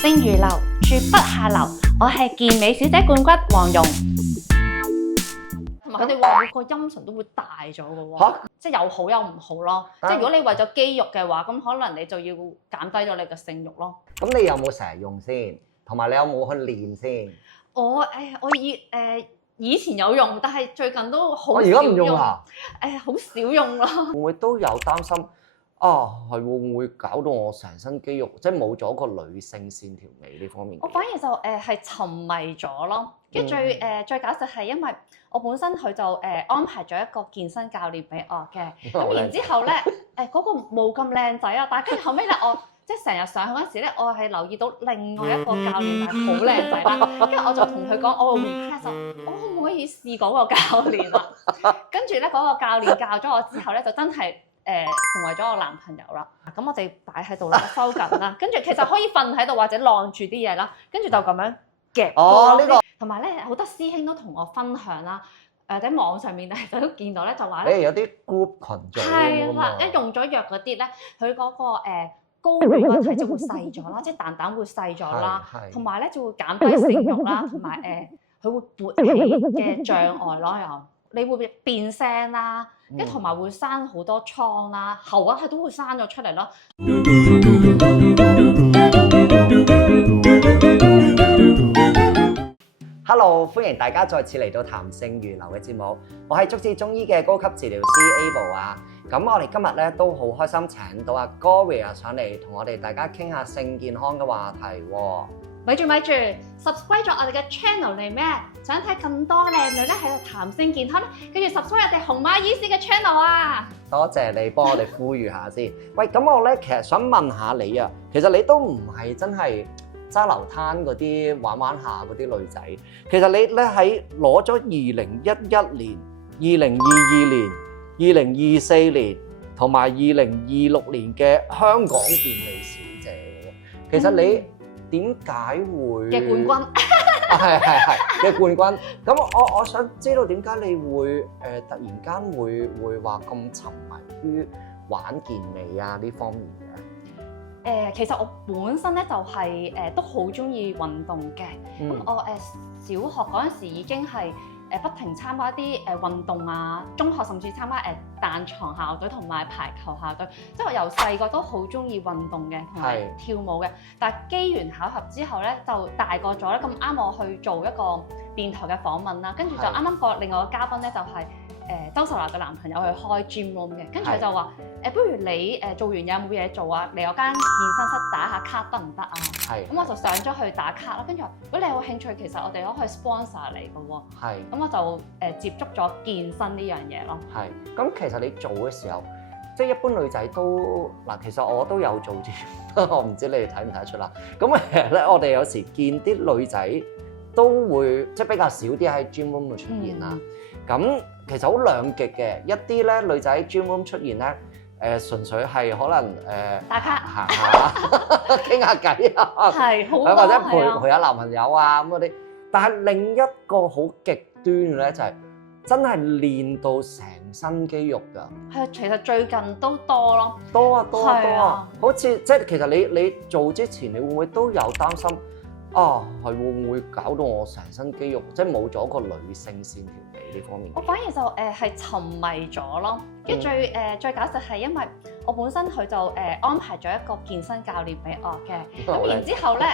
星如流，絕不下流。我係健美小姐冠軍黃蓉。同埋佢哋話每個陰唇都會大咗嘅喎，即係有好有唔好咯。即係如果你為咗肌肉嘅話，咁可能你就要減低咗你嘅性慾咯。咁你有冇成日用先？同埋你有冇去練先？我以前有用，但係最近都好少用。我而家唔用啊？好少用咯。會唔會都有擔心啊？係會唔會搞到我成身肌肉，即係冇咗個女性線條美呢方面？我反而就係沉迷咗咯。跟住最搞笑係因為我本身佢就安排咗一個健身教練俾我嘅，咁然之後咧嗰個冇咁靚仔啊，但係跟住後尾咧我即係成日上去嗰陣時咧，我係留意到另外一個教練係好靚仔啦，跟住我就同佢講我會 request 我可唔可以試嗰個教練啊？跟住咧嗰個教練教咗我之後咧，就真係成為咗我男朋友啦。咁我哋擺喺度啦，收緊啦，跟住其實可以瞓喺度或者晾住啲嘢啦，跟住就咁樣夾咯。呢個同埋咧好多師兄都同我分享啦，喺網上面咧都見到咧就話咧，你有啲 group 群組係啦，一用咗藥嗰啲咧，佢嗰個睾丸個體積會細咗啦，即係蛋蛋會細咗啦，同埋咧就會減低性慾啦，同埋佢會勃起嘅障礙咯，又你會變聲啦，跟住同埋會生好多瘡啦，喉核係都會生咗出嚟咯。Hello， 歡迎大家再次嚟到談性如流嘅節目，我係足智中醫嘅高級治療師 Able 啊。咁我哋今日咧都好開心請到阿 Gloria 上嚟同我哋大家傾下性健康嘅話題喎。咪住 ，subscribe 咗我哋嘅 channel 嚟咩？想睇咁多靚女咧喺度談性健康咧，跟住 subscribe 我哋紅馬醫師嘅 channel 啊！多謝你幫我哋呼籲下先。喂，咁我咧其實想問下你啊，其實你都唔係真係揸流灘嗰啲玩玩下嗰啲女仔，其實你咧喺攞咗2011年、2022年、2024年同埋2026年嘅香港健美小姐喎，其實你點解會嘅冠軍？係嘅冠軍。咁我想知道點解你會突然間會話咁沉迷於玩健美啊呢方面嘅？其實我本身咧就係都好中意運動嘅。咁我小學嗰陣時已經係不停參加一啲運動啊，中學甚至參加彈床校隊同埋排球校隊，即係我由細個都好中意運動嘅同埋跳舞嘅。但係機緣巧合之後咧，就大個咗咧，咁啱我去做一個電台嘅訪問啦，跟住就啱啱個另外個嘉賓咧就係周秀娜嘅男朋友去開 gym room 嘅，跟住佢就話不如你做完嘢有冇嘢做啊？嚟我間健身室打下卡得唔得啊？係。咁我就上咗去打卡啦，跟住話如果你有興趣，其實我哋都可以 sponsor 你嘅喎。係。咁我就接觸咗健身呢樣嘢咯。係。咁其實你做嘅時候，即係一般女仔都嗱，其實我都有做 gym， 我唔知你哋睇唔睇得出啦。咁其實咧，我哋有時見啲女仔都會即係比較少啲喺 gym room 度出現啦。咁其實好兩極嘅，一啲咧女仔喺 gym room 出現咧，純粹係可能打卡行下傾下偈啊，係好或者陪下男朋友啊咁嗰啲。但係另一個好極端嘅咧，就係真係練到成身肌肉㗎。係啊，其實最近都多咯。多啊！好似即係其實你做之前，你會唔會都有擔心啊？係會唔會搞到我成身肌肉，即係冇咗個女性線條美呢方面？我反而就係沉迷咗咯。跟住最搞笑係因為我本身佢就安排咗一個健身教練俾我嘅，咁然之後咧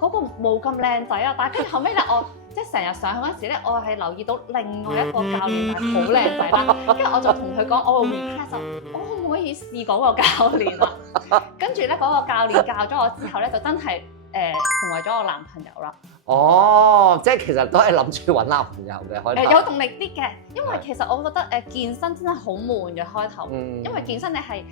嗰個冇咁靚仔啊，但係跟住後尾咧我即係成日上去嗰陣時咧，我係留意到另外一個教練係好靚仔啦，跟住我就同佢講我會 request我可唔可以試嗰個教練啊？跟住咧嗰個教練教咗我之後咧，就真係成為咗我男朋友啦。哦，即係其實都係諗住揾男朋友嘅開頭。有動力啲嘅，因為其實我覺得健身真係好悶嘅開頭，因為健身你係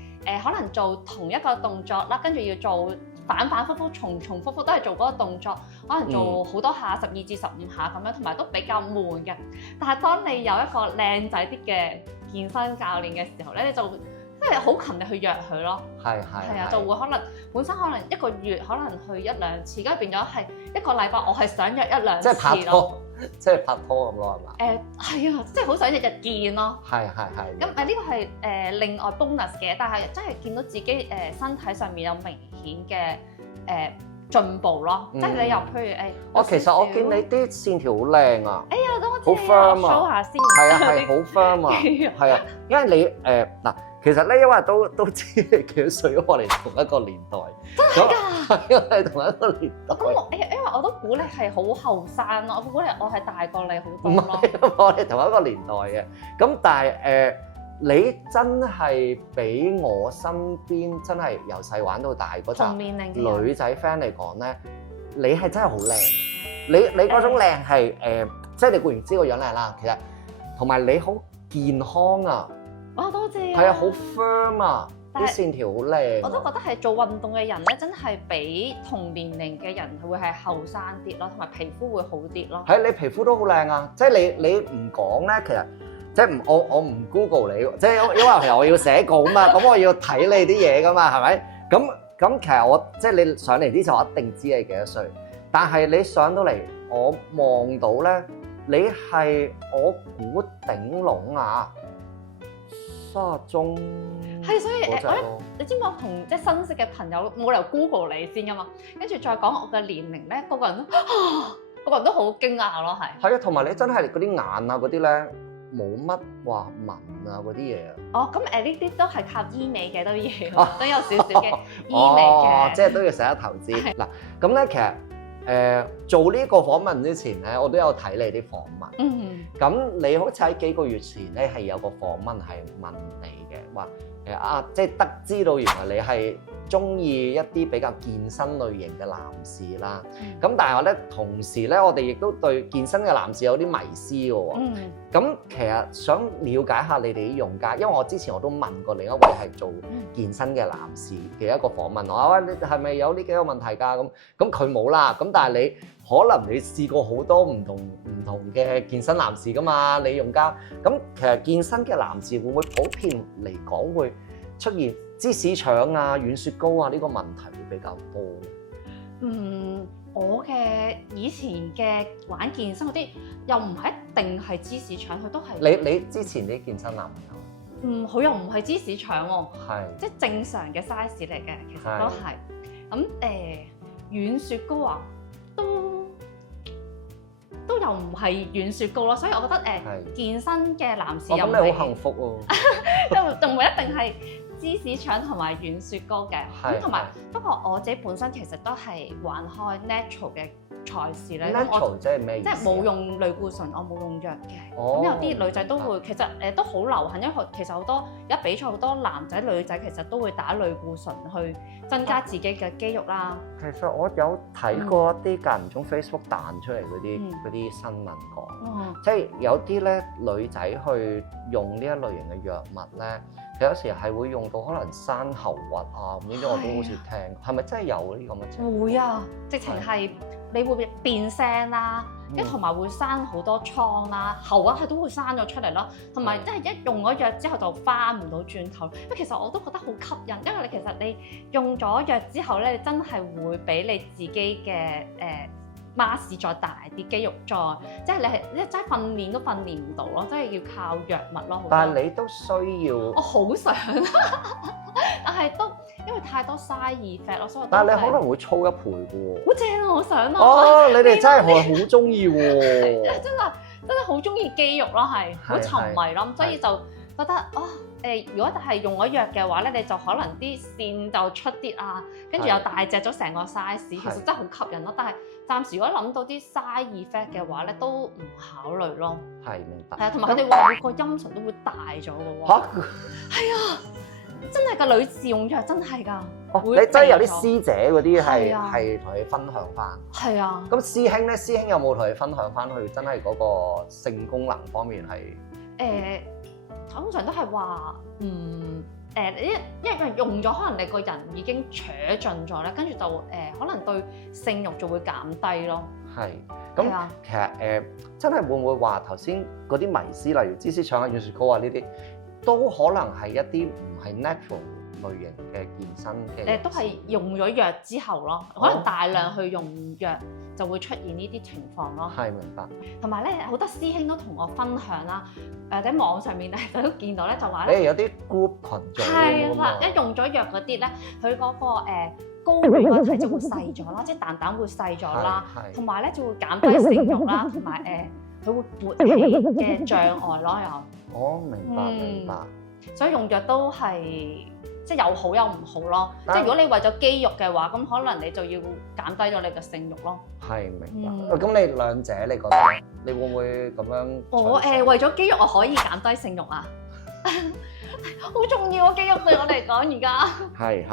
可能做同一個動作啦，跟住要做反反覆覆、重重複複都係做嗰個動作，可能做好多下12至15下咁樣，同埋都比較悶嘅。但係當你有一個靚仔啲嘅健身教練嘅時候咧，你就即係好勤力去約佢咯，係啊，就會可能本身可能一個月可能去1、2次，而家變咗係一個禮拜我係想約1、2次咯。即係拍拖，即係拍拖咁咯，係嘛？係啊，即係好想日日見咯。係。咁呢個係另外 bonus 嘅，但係真係見到自己身體上面有明顯嘅進步咯。即係你又譬如誒，其實我見你啲線條好靚啊，好 firm 啊 show 下先。係啊係好 firm 啊，係啊，因為你嗱，其實咧因為都知你幾多歲，我哋同一個年代，真係㗎，因為同一個年代。咁因為我都估你係好後生咯，我估你我係大過你好唔多咯。係，我哋同一個年代嘅，咁但係你真係比我身邊真係由細玩到大嗰同年齡嘅女仔 friend 嚟講咧，你係真係好靚。你嗰種靚係即係你固然知個樣靚啦，其實同埋你好健康啊，哇多謝係啊，好 firm 啊，啲但係線條好靚。我都覺得係做運動嘅人咧，真係比同年齡嘅人會係後生啲咯，同埋皮膚會好啲咯。係你皮膚都好靚啊！即係你唔講咧，其實即係我唔 Google 你，即係因為其實我要寫稿嘛，咁我要睇你啲嘢噶嘛，係咪？咁其實我即係你上嚟之前，我一定知你幾多歲。但係你上到嚟，我望到咧，你係我估頂籠啊，30中係，所以嗰隻咯。你知唔知我同即係新識嘅朋友冇理由 Google 你先噶嘛？跟住再講我嘅年齡咧，個個人都好驚訝咯，係。係啊，同埋你真係嗰啲眼啊嗰啲咧，冇乜話紋啊嗰啲嘢啊。哦，咁呢啲都係靠醫美嘅，都要都有少少嘅醫美嘅。即係都要捨得投資。嗱，咁咧其實做呢個訪問之前咧，我都有睇你啲訪問。嗯。咁你好似喺幾個月前咧，係有個訪問係問你嘅，話即係得知到原來你係中意一啲比較健身類型嘅男士啦。咁但係我咧同時咧，我哋亦都對健身嘅男士有啲迷思嘅喎。咁其實想了解下你哋啲用家，因為我之前我都問過另一位係做健身嘅男士嘅一個訪問，我話你係咪有呢幾個問題㗎？咁佢冇啦。咁但係你可能你試過好多唔同嘅健身男士㗎嘛，你用家。咁其實健身嘅男士會唔會普遍嚟講會出現芝士腸啊、軟雪糕啊呢個問題會比較多？我嘅以前嘅玩健身嗰啲又唔係一定係芝士腸，佢都係你之前啲健身男朋友，佢又唔係芝士腸喎，係即係正常嘅 size 嚟嘅，其實都係。咁軟雪糕啊，都又唔係軟雪糕咯，所以我覺得健身嘅男士又咁你好幸福喎，就唔一定係芝士腸同埋軟雪糕嘅。咁同埋不過我自己本身其實都係玩開 natural 嘅賽事咧。natural 即係咩意思？即係冇用類固醇，我冇用藥嘅。咁有啲女仔都會，其實都好流行，因為其實好多而家比賽好多男仔女仔其實都會打類固醇去增加自己嘅肌肉啦。其實我有睇過一啲間唔中 Facebook 彈出嚟嗰啲新聞講，即係有啲咧女仔去用呢一類型嘅藥物咧，佢有時係會用到可能生喉核啊，咁呢啲我都好似聽，係咪真係有呢啲咁嘅情況？會啊，直情係你會變聲啦，跟住同埋會生好多瘡啦，喉核係都會生咗出嚟咯，同埋即係一用咗藥之後就翻唔到轉頭。咁其實我都覺得好吸引，因為其實你用咗藥之後咧，你真係會俾你自己嘅mass 再大啲肌肉即係你真係訓練都訓練唔到咯，真係要靠藥物咯。但係你都需要，我好想，但係都因為太多 side effect 咯，所以但係你可能會粗一倍嘅喎。好正啊！我想咯。哦，你哋真係好中意喎。真係好中意肌肉咯，係好沉迷咯，所以就覺得如果係用咗藥嘅話咧，你就可能啲線就出啲啊，跟住又大隻咗成個 size，其實真係好吸引咯。但係暫時如果諗到啲 side effect 嘅話咧，都唔考慮咯。係，明白。係啊，同埋佢哋話個陰唇都會大咗嘅喎。嚇！係啊，真係㗎，女士用藥真係㗎。你真係有啲師姐嗰啲係同你分享翻。係啊。咁師兄咧，師兄有冇同你分享翻佢真係嗰個性功能方面係？通常都係話因為用咗，可能你個人已經扯盡咗咧，跟住就可能對性慾就會減低咯。係。咁其實真係會唔會話頭先嗰啲迷思，例如芝士腸啊、軟雪糕啊呢啲，都可能係一啲唔係 natural類型嘅健身嘅？都係用咗藥之後咯，可能大量去用藥就會出現呢啲情況咯。係，明白。同埋咧，好多師兄都同我分享啦，喺網上面咧都見到咧，就話咧，有啲 group 群組係啦，一用咗藥嗰啲咧，佢嗰個睾丸個體積會細咗啦，即係蛋蛋會細咗啦，係同埋咧就會減低性慾啦，同埋佢會勃起嘅障礙咯又。哦，明白明白。所以用藥都係即係有好有唔好咯。即係如果你為咗肌肉嘅話，咁可能你就要減低咗你嘅性慾咯。係明白。咁你兩者你覺得你會唔會咁樣？我為咗肌肉我可以減低性慾啊！好重要啊！肌肉對我嚟講而家。係。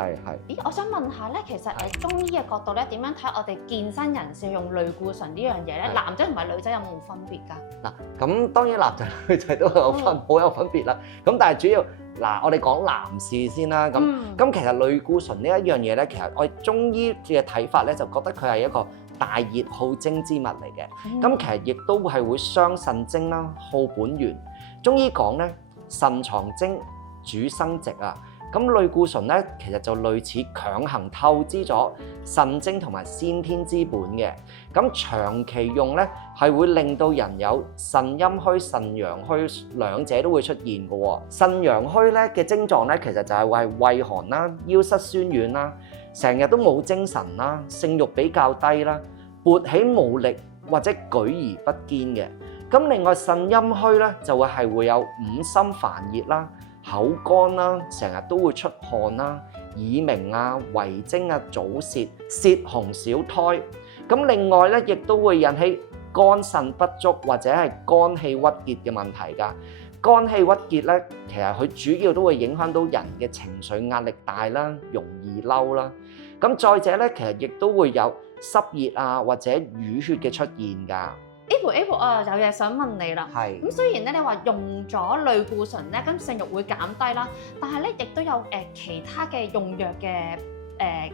咦，我想問下咧，其實中醫嘅角度咧，點樣睇我哋健身人士用類固醇呢樣嘢咧？男仔同埋女仔有冇分別㗎？嗱，咁當然男仔女仔都有好有分別啦。咁但係主要嗱，我哋講男士先啦。咁其實類固醇呢一樣嘢咧，其實我哋中醫嘅睇法咧，就覺得佢係一個大熱好精之物嚟嘅。咁其實亦都係會傷腎精啦，耗本源。中醫講咧，腎藏精，主生殖啊，咁類固醇咧，其實就類似強行透支咗腎精同埋先天之本嘅，咁長期用咧係會令到人有腎陰虛、腎陽虛兩者都會出現嘅喎。腎陽虛咧嘅症狀咧，其實就係胃寒啦、腰膝酸軟啦、成日都冇精神啦、性慾比較低啦、勃起無力或者舉而不堅嘅。咁另外腎陰虛咧就會有五心煩熱啦、口乾啦，成日都會出汗啦、耳鳴啊、遺精啊、早泄、泄紅小胎。咁另外咧，亦都會引起肝腎不足或者係肝氣鬱結嘅問題㗎。肝氣鬱結咧，其實佢主要都會影響到人嘅情緒壓力大啦，容易嬲啦。咁再者咧，其實亦都會有濕熱啊或者淤血嘅出現㗎。Able 啊，有嘢想問你啦。係。咁雖然咧，你話用咗類固醇咧，咁性慾會減低啦，但係咧亦都有其他嘅用藥嘅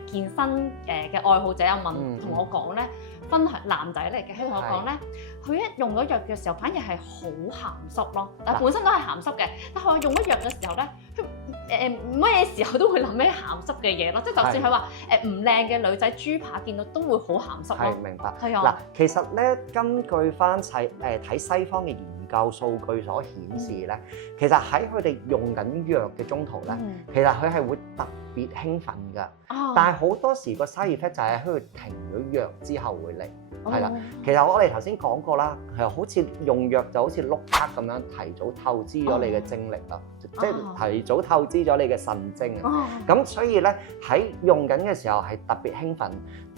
健身嘅愛好者有同我講咧，分享男仔嚟嘅，佢同我講咧，佢一用咗藥嘅時候，反而係好鹹濕咯。但本身都係鹹濕嘅，但係我用咗藥嘅時候咧，乜嘢時候都會諗起鹹濕嘅嘢咯。即係就算佢話唔靚嘅女仔豬扒見到都會好鹹濕咯。係，明白。係啊。嗱，其實咧，根據翻睇西方嘅研究數據所顯示咧，其實喺佢哋用緊藥嘅中途咧，其實佢係會特別興奮㗎。但係好多時個 side effect 就係喺佢停咗藥之後會嚟。係啦，其實我哋頭先講過啦，係好似用藥就好似碌卡咁樣提早透支咗你嘅精力啦，即係提早透支咗你嘅腎精啊。咁所以咧，喺用緊嘅時候係特別興奮，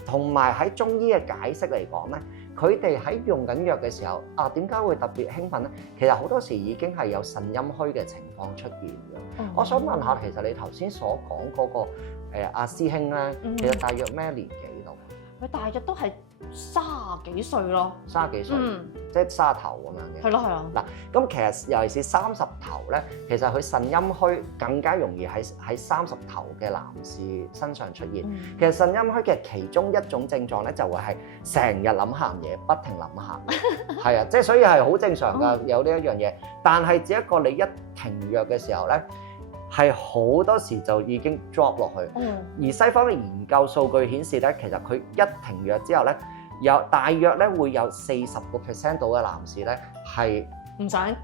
同埋喺中醫嘅解釋嚟講咧，佢哋喺用緊藥嘅時候點解會特別興奮咧？其實好多時已經係有腎陰虛嘅情況出現嘅。我想問下，其實你頭先所講嗰個阿師兄咧，其實大約咩年紀度？佢大約都係30幾歲咯，30幾歲，即係30頭咁樣嘅。係咯係啊。嗱，咁其實尤其是30頭咧，其實佢腎陰虛更加容易喺30頭嘅男士身上出現。其實腎陰虛嘅其中一種症狀咧，就會係成日諗鹹嘢，不停諗鹹。係啊，即係所以係好正常㗎，有呢一樣嘢。但係只不過你一停藥嘅時候咧，係好多時就已經 drop 落去。而西方嘅研究數據顯示咧，其實佢一停藥之後咧，有大約咧會有40% 度嘅男士咧係唔想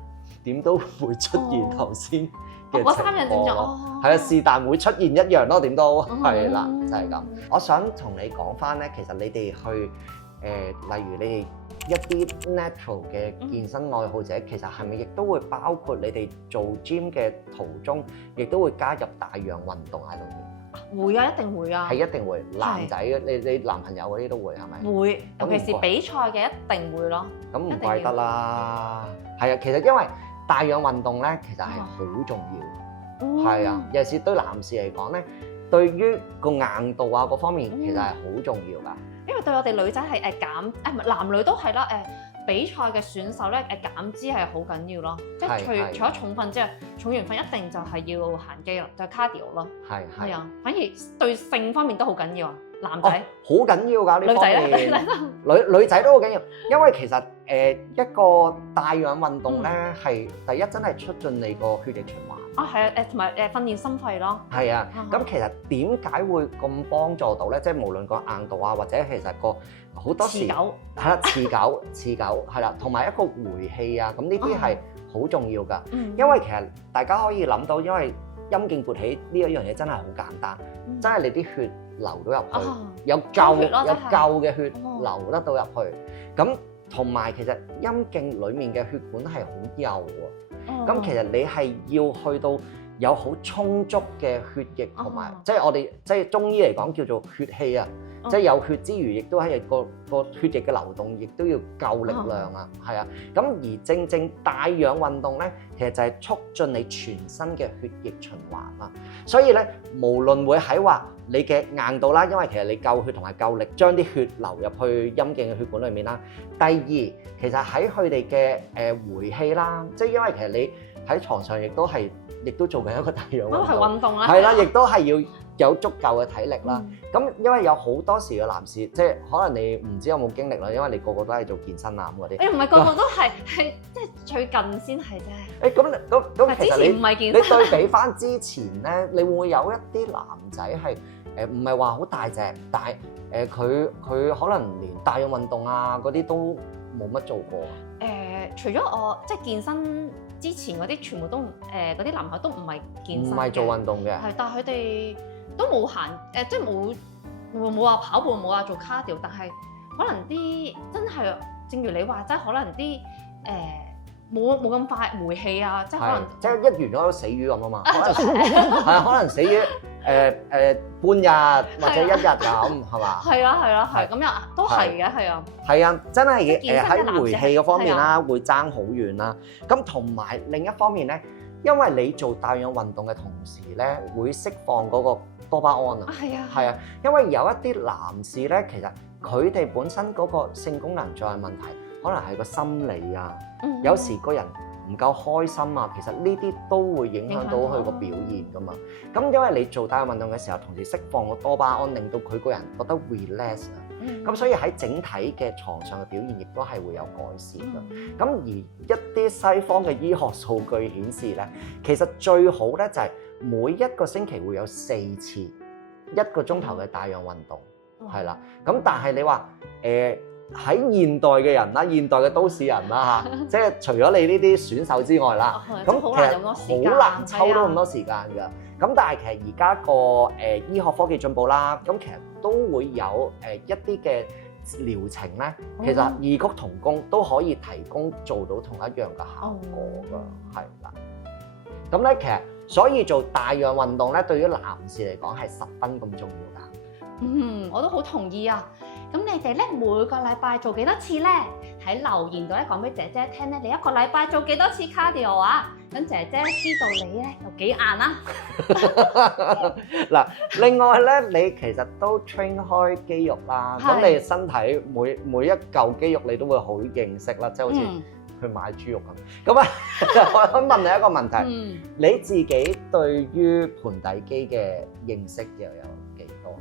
點都會出現頭先嘅嗰3樣症狀。係啊，是但會出現一樣咯，點都係啦，就係咁。我想同你講翻咧，其實你哋去例如你哋一啲 natural 嘅健身愛好者，其實係咪亦都會包括你哋做 gym 嘅途中，亦都會加入大量運動喺度面？會啊，一定會啊。係一定會，男仔你男朋友嗰啲都會係咪？會，尤其是比賽嘅一定會咯。咁唔怪得啦。係啊，其實因為大量運動咧，其實係好重要。係啊，尤其是對男士嚟講咧，對於個硬度啊各方面，其實係好重要㗎。因為對我哋女仔係減男女都係啦，比賽嘅選手咧減脂係好緊要咯，即係除咗重訓之外，重完訓一定就係要行肌咯，就係 cardio 咯。係啊，反而對性方面都好緊要啊，男仔好緊要㗎呢方面。女仔都好緊要，因為其實一個帶氧運動咧係第一真係促進你個血液循環。係啊，同埋訓練心肺咯。係啊，咁其實點解會咁幫助到咧？即係無論個硬度啊，或者其實個好多時持久係啦，持久係啦，同埋一個回氣啊，咁呢啲係好重要㗎。因為其實大家可以諗到，因為陰莖勃起呢一樣嘢真係好簡單，真係你啲血流到入去，啊有充血咯有真係夠嘅血哦流得到入去。咁同埋其實陰莖裡面嘅血管係好幼啊。咁其實你係要去到有好充足嘅血液同埋，即係我哋即係中醫嚟講叫做血氣啊。即係有血之餘，亦都係個血液嘅流動，亦都要夠力量啊，係啊。咁而正正帶氧運動咧，其實就係促進你全身嘅血液循環啦。所以咧，無論會喺話你嘅硬度啦，因為其實你夠血同埋夠力，將啲血流入去陰莖嘅血管裡面啦。第二，其實喺佢哋嘅回氣啦，即係因為其實你喺床上亦都做緊一個帶氧都係運動啦，係啦，亦都係要有足夠嘅體力啦。咁因為有好多時嘅男士，即係可能你唔知有冇經歷啦，因為你個個都係做健身啊咁嗰啲。唔係個個都係即係最近先係啫。咁其實之前唔係健身你對比翻之前咧，你會唔會有一啲男仔係唔係話好大隻，但係佢可能連帶氧運動啊嗰啲都冇乜做過？除咗我即係健身之前嗰啲，全部都嗰啲男孩都唔係健身，唔係做運動嘅，係，但係佢哋都冇行即係冇話跑步，冇話做 cardio，但係可能啲真係正如你話齋，可能啲冇咁快回氣啊，即係可能即係一完咗死魚咁啊嘛，可能死魚半日或者一日咁係嘛？係啊，咁樣都係嘅，係啊。係啊，真係喺回氣嗰方面啦，會爭好遠啦。咁同埋另一方面咧，因為你做帶氧運動嘅同時咧，會釋放嗰個多巴胺啊。係啊，因為有一啲男士咧，其實佢哋本身嗰個性功能障礙問題，可能係個心理啊，有時個人唔夠開心啊，其實呢啲都會影響到佢個表現噶嘛。咁因為你做帶氧運動嘅時候，同時釋放個多巴胺，令到佢個人覺得 relax 啊。咁所以喺整體嘅床上嘅表現，亦都係會有改善㗎。咁而一啲西方嘅醫學數據顯示咧，其實最好咧就係每一個星期會有4次1個鐘頭嘅帶氧運動，係啦。咁但係你話喺現代嘅人啦，現代嘅都市人啦嚇，即係除咗你呢啲選手之外啦，咁其實好難抽到咁多時間㗎。咁但係其實而家個醫學科技進步啦，咁其實都會有一啲嘅療程咧，其實異曲同工都可以提供做到同一樣嘅效果㗎，係啦。咁咧其實所以做帶氧運動咧，對於男士嚟講係十分咁重要㗎。我都好同意啊。咁你哋咧每個禮拜做幾多次咧？喺留言度咧講俾姐姐聽咧，你一個禮拜做幾多次 cardio 啊？咁姐姐知道你咧有幾硬啦。嗱，另外咧，你其實都 train 開肌肉啦，咁你身體每一嚿肌肉你都會好認識啦，即係好似去買豬肉咁。咁啊，我想問你一個問題，你自己對於盆底肌嘅認識又有幾多？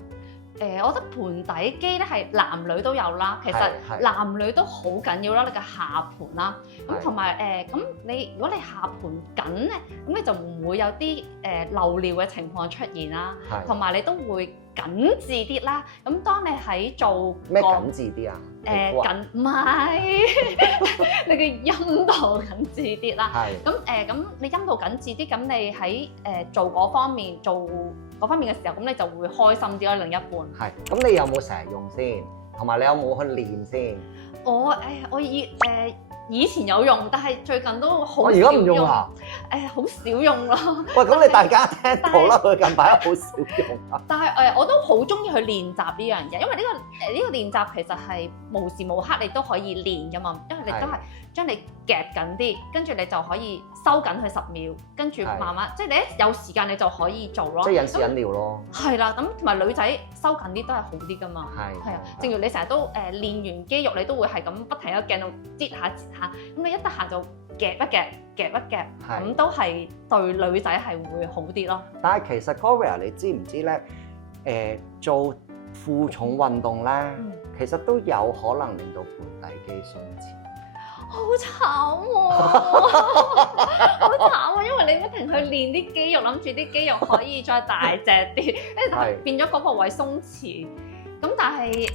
我覺得盆底肌咧係男女都有啦，其實男女都好緊要啦，你嘅下盤啦，咁同埋咁你如果你下盤緊咧，咁你就唔會有啲漏尿嘅情況出現啦，同埋你都會緊緻啲啦。咁當你喺做咩緊緻啲啊？緊唔係你嘅陰道緊緻啲啦。咁你陰道緊緻啲，咁你喺做嗰方面嘅時候，咁你就會開心啲咯，另一半。係，咁你有冇成日用先？同埋你有冇去練先？我以前有用，但係最近都好少用。我而家唔用啦。好少用咯。喂，咁你大家聽到啦，佢近排好少用啊。但係我都好中意去練習呢樣嘢，因為呢個練習其實係無時無刻你都可以練噶嘛，因為你都係將你夾緊啲，跟住你就可以收緊佢10秒，跟住慢慢即係你一有時間你就可以做咯。即係忍時忍尿咯。係啦，咁同埋女仔收緊啲都係好啲噶嘛。係啊，正如你成日都練完肌肉，你都會係咁不停喺個鏡度擠下擠下，咁你一得閒就夾一夾，咁都係對女仔係會好啲咯。但係其實 Gloria 你知唔知咧？做負重運動咧，其實都有可能令到盆底肌鬆弛。好慘喎！好慘啊！因為你不停去練啲肌肉，諗住啲肌肉可以再大隻啲，跟住變咗嗰個位鬆弛。咁但係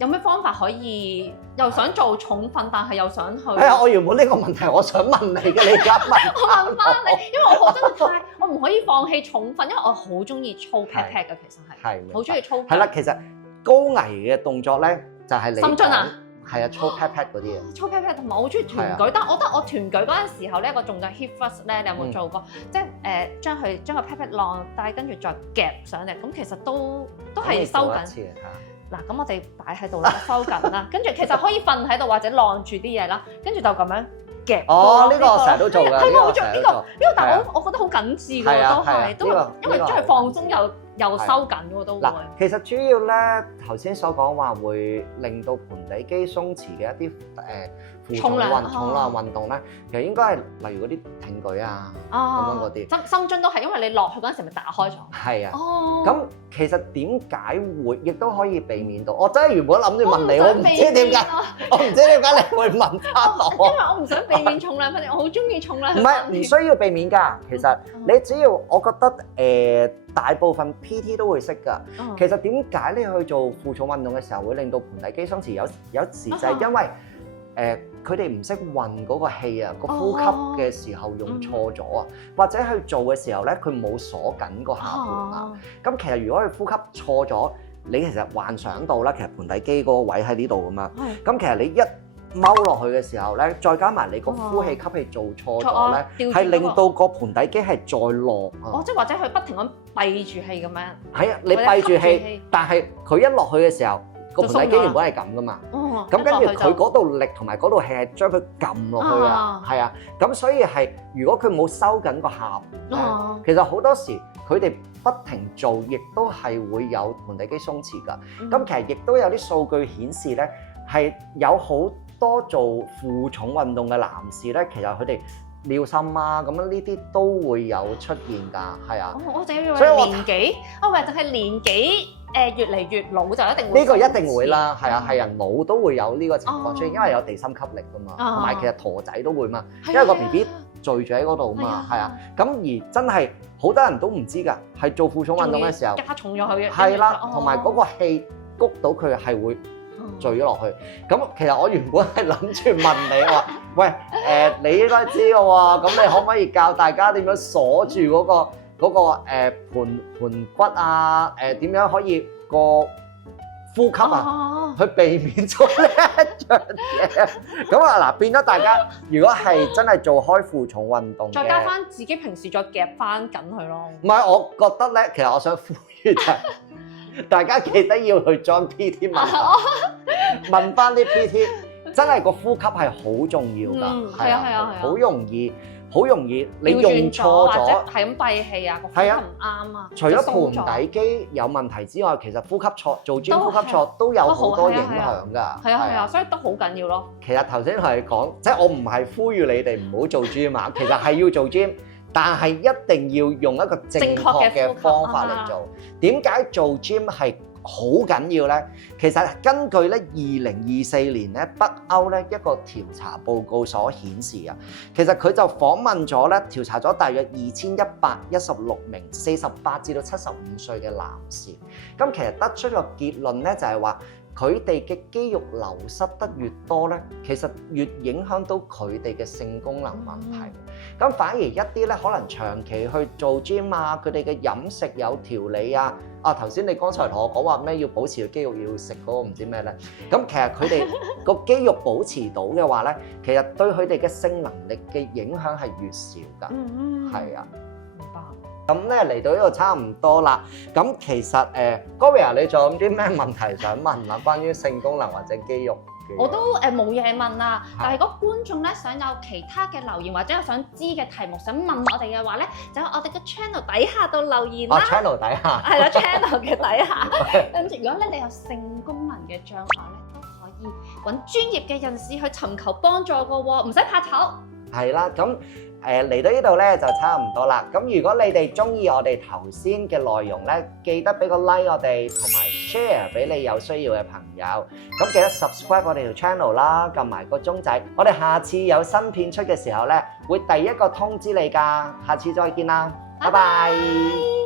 有咩方法可以又想做重訓，但係又想去？係啊，我原本呢個問題我想問你嘅，你而家問我問翻你，因為我真係我唔可以放棄重訓，因為我好中意操 pat pat 嘅，其實係好中意操。係啦，其實高危嘅動作咧就係你深蹲啊，係啊，操 pat pat 嗰啲啊，操 pat pat 同埋我好中意團舉，但係我覺得我團舉嗰陣時候咧個動作 hip thrust 咧，你有冇做過？即係將個 pat pat 晾低，跟住再夾上嚟，咁其實都係收緊。嗱，咁我哋擺喺度啦，收緊啦，跟住其實可以瞓喺度或者晾住啲嘢啦，跟住就咁樣夾。哦，呢個我成日都做㗎，係我做呢個，但係我覺得好緊緻㗎，都因為真係放鬆又收緊喎都會。嗱，其實主要咧頭先所講話會令到盆底肌鬆弛嘅一啲負重量運動咧，其實應該係例如嗰啲挺舉啊咁樣嗰啲。深蹲都係，因為你落去嗰陣時咪打開咗。係啊。哦。咁其實點解會亦都可以避免到？我真係原本諗住問你，我唔知點解，我唔知點解你會問翻我。因為我唔想避免重量訓練，我好中意重量訓練。唔係，唔需要避免㗎。其實你只要，我覺得大部分 PT 都會識㗎。其實點解你去做負重運動嘅時候會令到盆底肌鬆弛？有時就係因為佢哋唔識運嗰個氣啊，個呼吸嘅時候用錯咗啊，或者去做嘅時候咧，佢冇鎖緊個下盤啊。咁其實如果佢呼吸錯咗，你其實幻想到啦，其實盆底肌嗰個位喺呢度㗎嘛。咁其實你一踎落去嘅時候咧，再加埋你個呼氣吸氣做錯咗咧，係令到個盆底肌係再落啊。即係或者佢不停咁閉住氣咁樣。係啊，你閉住氣，但係佢一落去嘅時候，個盆底肌原本係咁噶嘛。咁跟住佢嗰度力同埋嗰度氣係將佢撳落去啊。係啊，咁所以係如果佢冇收緊個下盤，其實好多時佢哋不停做，亦都係會有盆底肌鬆弛㗎。咁其實亦都有啲數據顯示咧，係有好多做負重運動嘅男士咧，其實佢哋尿滲啊，咁樣呢啲都會有出現㗎，係啊。我淨係以為年紀，我以為就係年紀越嚟越老就一定會。呢個一定會啦，係啊，係人老都會有呢個情況出現，因為有地心吸力㗎嘛，同埋其實駝仔都會嘛，因為個 BB 聚住喺嗰度嘛，係啊。咁而真係好多人都唔知㗎，係做負重運動嘅時候加重咗佢嘅。係啦，同埋嗰個氣谷到佢係會聚咗落去，咁其實我原本係諗住問你話，喂你應該知嘅喎，咁你可唔可以教大家點樣鎖住嗰個盤骨啊？點樣可以個呼吸啊，去避免咗呢一樣嘢？咁啊嗱，變咗大家如果係真係做開負重運動，再加翻自己平時再夾翻緊佢咯。唔係，我覺得咧，其實我想呼籲就係。大家記得要去 join PT 問翻啲 PT， 真係個呼吸係好重要㗎，係啊，好容易你用錯咗，係咁閉氣啊，個呼吸唔啱啊。除咗盆底肌有問題之外，其實呼吸錯做 gym 呼吸錯都有好多影響㗎。係啊，所以都好緊要咯。其實頭先同你講，即係我唔係呼籲你哋唔好做 gym 啊，其實係要做 gym。但係一定要用一個正確嘅方法嚟做。點解做 gym 係好緊要咧？其實根據咧2024年咧北歐咧一個調查報告所顯示啊，其實佢就訪問咗咧調查咗大約2116名48至到75歲嘅男士。咁其實得出個結論咧就係話，佢哋嘅肌肉流失得越多咧，其實越影響到佢哋嘅性功能問題。咁反而一啲咧可能長期去做 gym 啊，佢哋嘅飲食有條理啊。頭先你剛才同我講話咩要保持個肌肉要食嗰個唔知咩咧？咁其實佢哋個肌肉保持到嘅話咧，其實對佢哋嘅性能力嘅影響係越少㗎。係啊。明白。咁咧嚟到呢度差唔多啦。咁其實Gloria 你仲有啲咩問題想問啊？關於性功能或者肌肉？我都冇嘢問啦，但係如果觀眾咧想有其他嘅留言或者有想知嘅題目想問我哋嘅話咧，就喺我哋嘅 channel 底下度留言啦。channel 底下係啦，channel 嘅底下。跟住如果咧你有性功能嘅障礙咧，都可以揾專業嘅人士去尋求幫助嘅喎，唔使怕醜。係啦，咁嚟到呢度咧就差唔多啦。咁如果你哋中意我哋頭先嘅內容咧，記得俾個 like 我哋，同埋 share 俾你有需要嘅朋友。咁記得 subscribe 我哋條 channel 啦，撳埋個鐘仔。我哋下次有新片出嘅時候咧，會第一個通知你㗎。下次再見啦，拜拜。